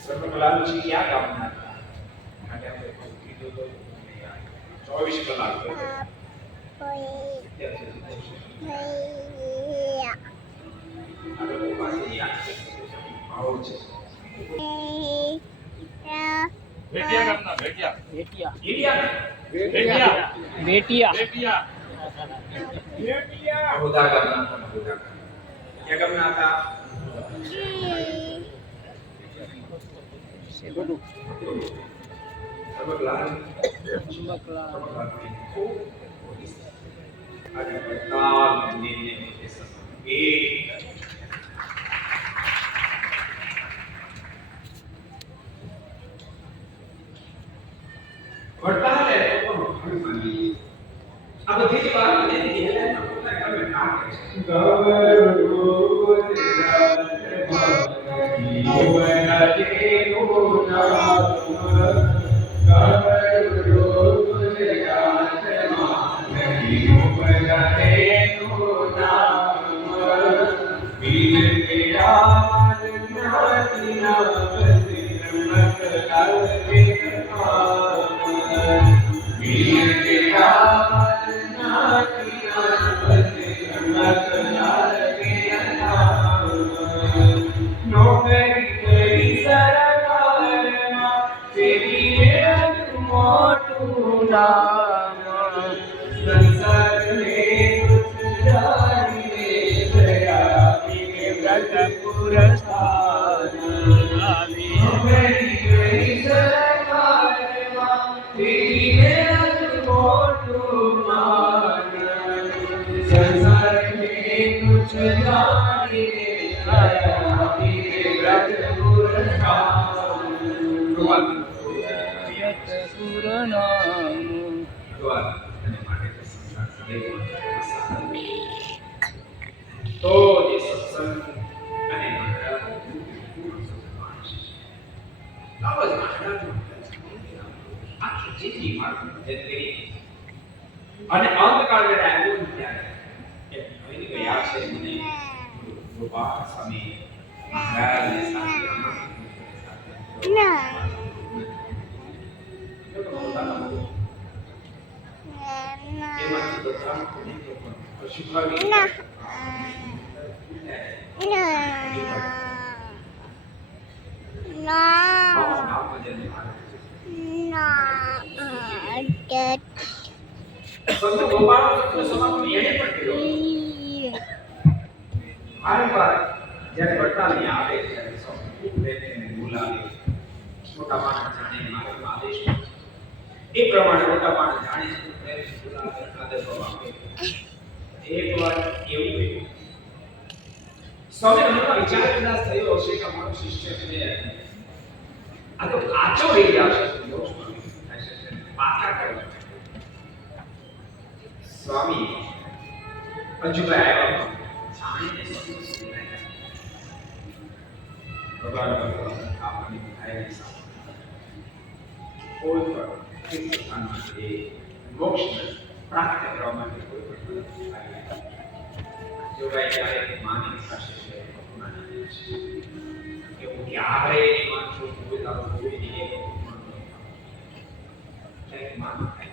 સર્વકલાલજી ક્યાં ગામના હતા? માટે આપણે કીધું તો 24 કલાક તો જે સત્સંગ અને આખી જિંદગી મારું જિંદગી અને અંતકાળ જ્યારે આવ્યો ત્યારે એક ભાઈ ગયા છે મને ગોપાલ સ્વામી મહારાજને સાથે એ પ્રમાણે મોટા માણસ જાણે એક વાર એવું થયું સ્વામી હમણાં વિચાર કદાચ થયો હશે કે અમારો શિષ્ય છે આ તો કાચો રહી ગયા છે પાછા કર્યો સ્વામી અંજુભાઈ આવ્યા જાણીને ભગવાન આપણી ભાઈ કોઈ પણ સ્થાન માટે મોક્ષ પ્રાપ્ત કરવા માટે કોઈ પણ જો ભાઈ ક્યારેક માની થશે છે માની છે કે હું ક્યારે નહીં માનશું કોઈ તારો કોઈ નહીં ક્યારેક માન થાય